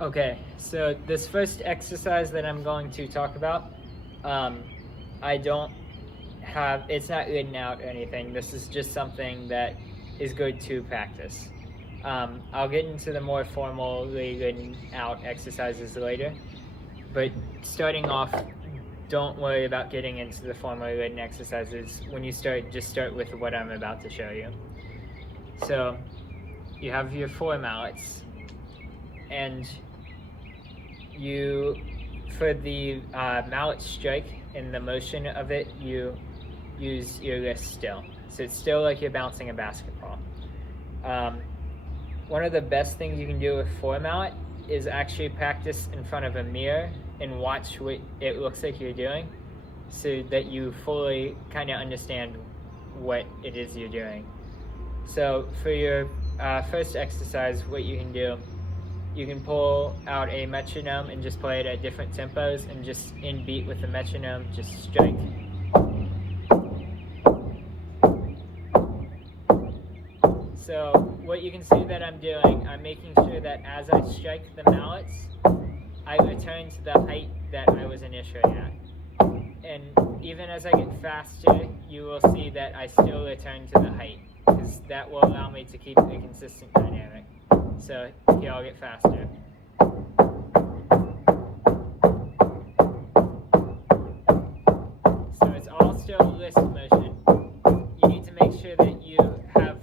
Okay, so this first exercise that I'm going to talk about, I don't have, it's not written out or anything. This is just something that is good to practice. I'll get into the more formally written out exercises later, but starting off, don't worry about getting into the formally written exercises. When you start, just start with what I'm about to show you. So you have your 4 mallets, and you, for the mallet strike and the motion of it, you use your wrist still. So it's still like you're bouncing a basketball. One of the best things you can do with 4 mallet is actually practice in front of a mirror and watch what it looks like you're doing, so that you fully kind of understand what it is you're doing. So for your first exercise, what you can do, you can pull out a metronome and just play it at different tempos, and just in beat with the metronome, just strike. So what you can see that I'm doing, I'm making sure that as I strike the mallets, I return to the height that I was initially at. And even as I get faster, you will see that I still return to the height, because that will allow me to keep a consistent dynamic. So here, I'll get faster. So it's all still wrist motion. You need to make sure that you have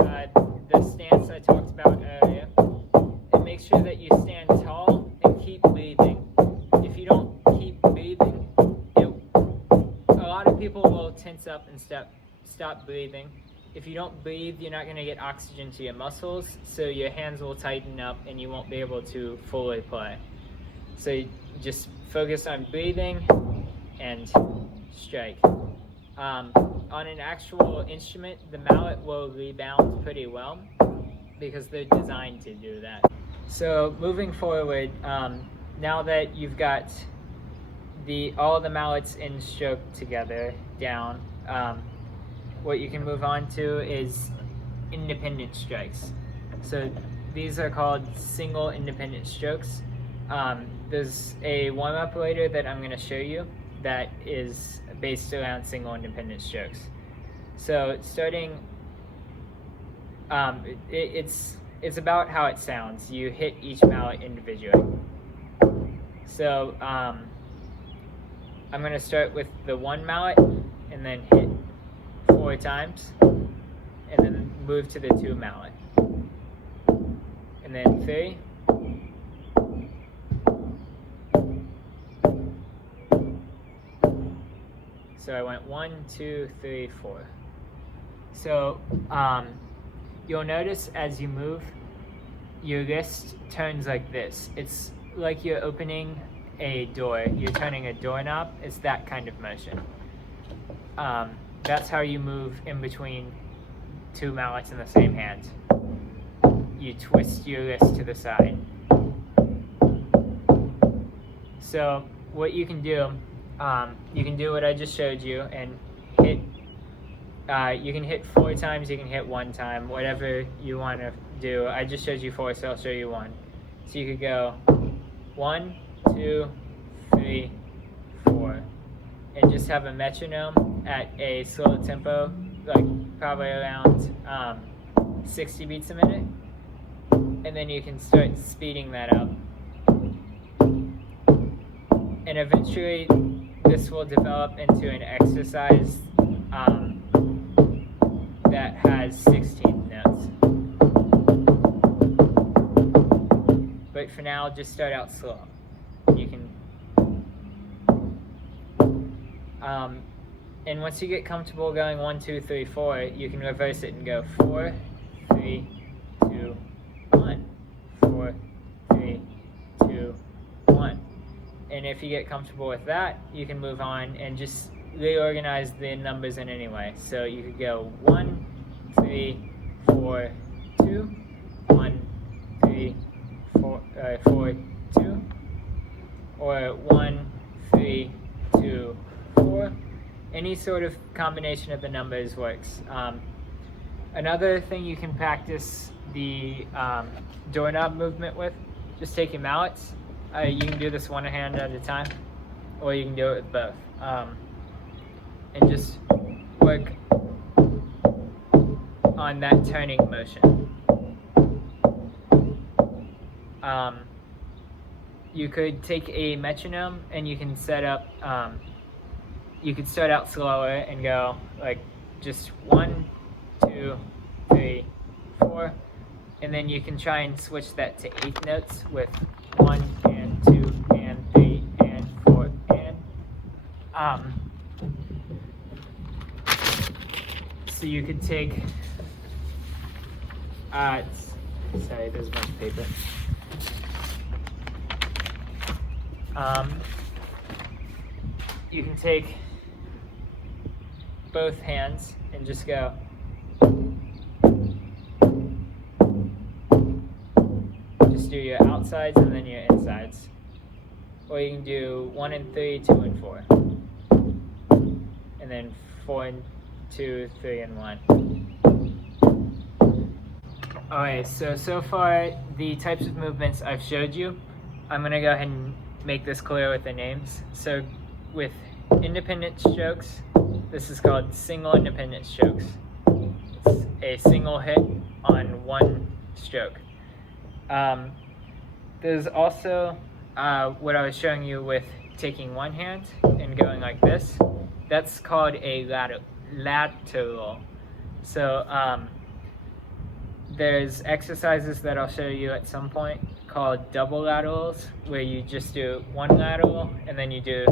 the stance I talked about earlier, and make sure that you stand tall and keep breathing. If you don't keep breathing, a lot of people will tense up and stop breathing. If you don't breathe, you're not going to get oxygen to your muscles, so your hands will tighten up and you won't be able to fully play. So you just focus on breathing and strike. On an actual instrument, the mallet will rebound pretty well because they're designed to do that. So moving forward, now that you've got all the mallets in stroke together down, what you can move on to is independent strikes. So these are called single independent strokes. There's a warm-up later that I'm going to show you that is based around single independent strokes. So starting, it's about how it sounds. You hit each mallet individually. So I'm going to start with the 1 mallet and then hit 4 times, and then move to the 2 mallet, and then 3, so I went 1, 2, 3, 4. So you'll notice as you move, your wrist turns like this. It's like you're opening a door, you're turning a doorknob. It's that kind of motion. That's how you move in between 2 mallets in the same hand. You twist your wrist to the side. So what you can do what I just showed you and hit. You can hit 4 times, you can hit 1 time, whatever you want to do. I just showed you 4, so I'll show you 1. So you could go 1, 2, 3, 4. And just have a metronome at a slow tempo, like probably around 60 beats a minute. And then you can start speeding that up. And eventually, this will develop into an exercise that has 16 notes. But for now, just start out slow. You can and once you get comfortable going 1, 2, 3, 4, you can reverse it and go 4, 3, 2, 1, 4, 3, 2, 1. And if you get comfortable with that, you can move on and just reorganize the numbers in any way. So you could go 1, 3, 4, 2, 1, 3, 4, 4, 2, or 1, 3, 2, 4. Any sort of combination of the numbers works. Another thing you can practice the doorknob movement with just take your mallets. You can do this one hand at a time, or you can do it with both. And just work on that turning motion. You could take a metronome and you can set up, you could start out slower and go like just 1, 2, 3, 4, and then you can try and switch that to 8th notes with 1 and 2 and 3 and 4 and so you could take sorry, there's a bunch of paper. You can take both hands and just go. Just do your outsides and then your insides. Or you can do 1 and 3, 2 and 4. And then 4 and 2, 3 and 1. Alright, so far the types of movements I've showed you. I'm going to go ahead and make this clear with the names. So with independent strokes, this is called single independent strokes. It's a single hit on one stroke. There's also what I was showing you with taking one hand and going like this. That's called a lateral. So there's exercises that I'll show you at some point called double laterals, where you just do one lateral and then you do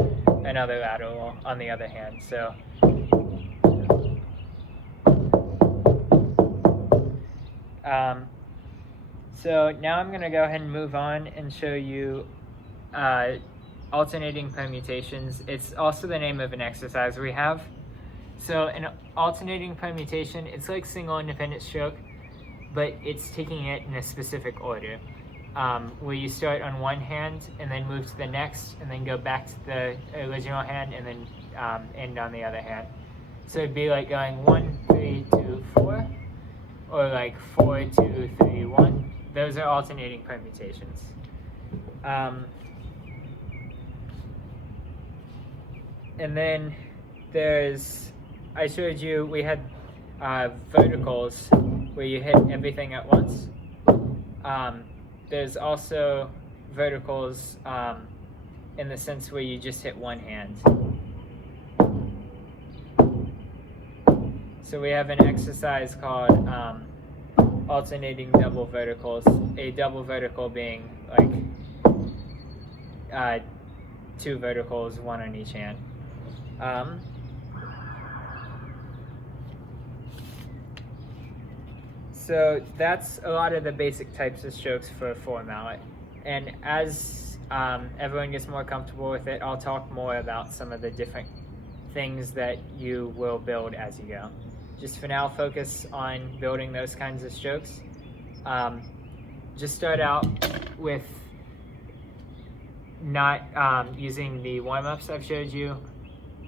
another lateral on the other hand. So now I'm going to go ahead and move on and show you alternating permutations. It's also the name of an exercise we have. So an alternating permutation, it's like single independent stroke, but it's taking it in a specific order, where you start on one hand and then move to the next and then go back to the original hand and then end on the other hand. So it'd be like going 1, 3, 2, 4, or like 4, 2, 3, 1. Those are alternating permutations. And then there's, I showed you, we had verticals where you hit everything at once. There's also verticals in the sense where you just hit one hand. So we have an exercise called alternating double verticals. A double vertical being like 2 verticals, 1 on each hand. So that's a lot of the basic types of strokes for a 4 mallet. And as everyone gets more comfortable with it, I'll talk more about some of the different things that you will build as you go. Just for now, focus on building those kinds of strokes. Just start out with not using the warm-ups I've showed you,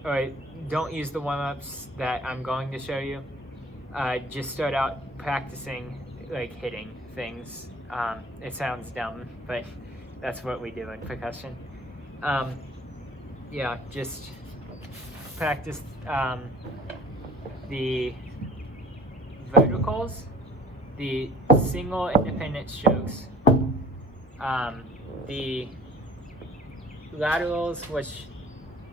or don't use the warm-ups that I'm going to show you. Just start out practicing like hitting things. It sounds dumb, but that's what we do in percussion. Yeah, just practice the verticals, the single independent strokes, the laterals, which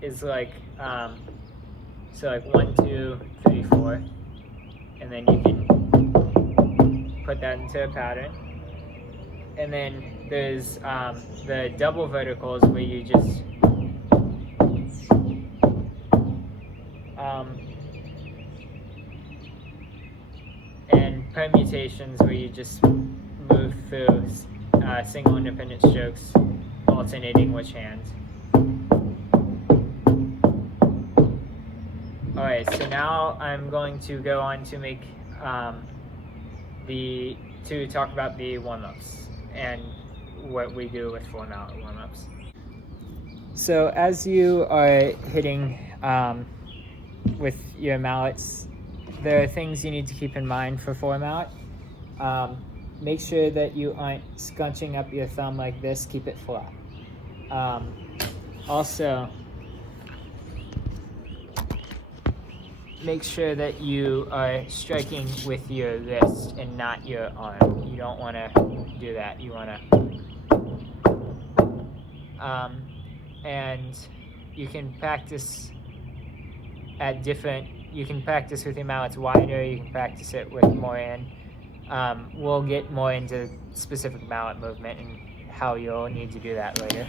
is like so like 1, 2, 3, 4, and then you can put that into a pattern. And then there's the double verticals where you just and permutations where you just move through single independent strokes, alternating which hand. Alright, so now I'm going to go on to make to talk about the warm-ups and what we do with 4 mallet warm-ups. So as you are hitting with your mallets, there are things you need to keep in mind for 4 mallet. make sure that you aren't scrunching up your thumb like this. Keep it flat. Also, make sure that you are striking with your wrist and not your arm. You don't want to do that. You want to, and you can practice at different, you can practice with your mallets wider, you can practice it with more in. We'll get more into specific mallet movement and how you'll need to do that later.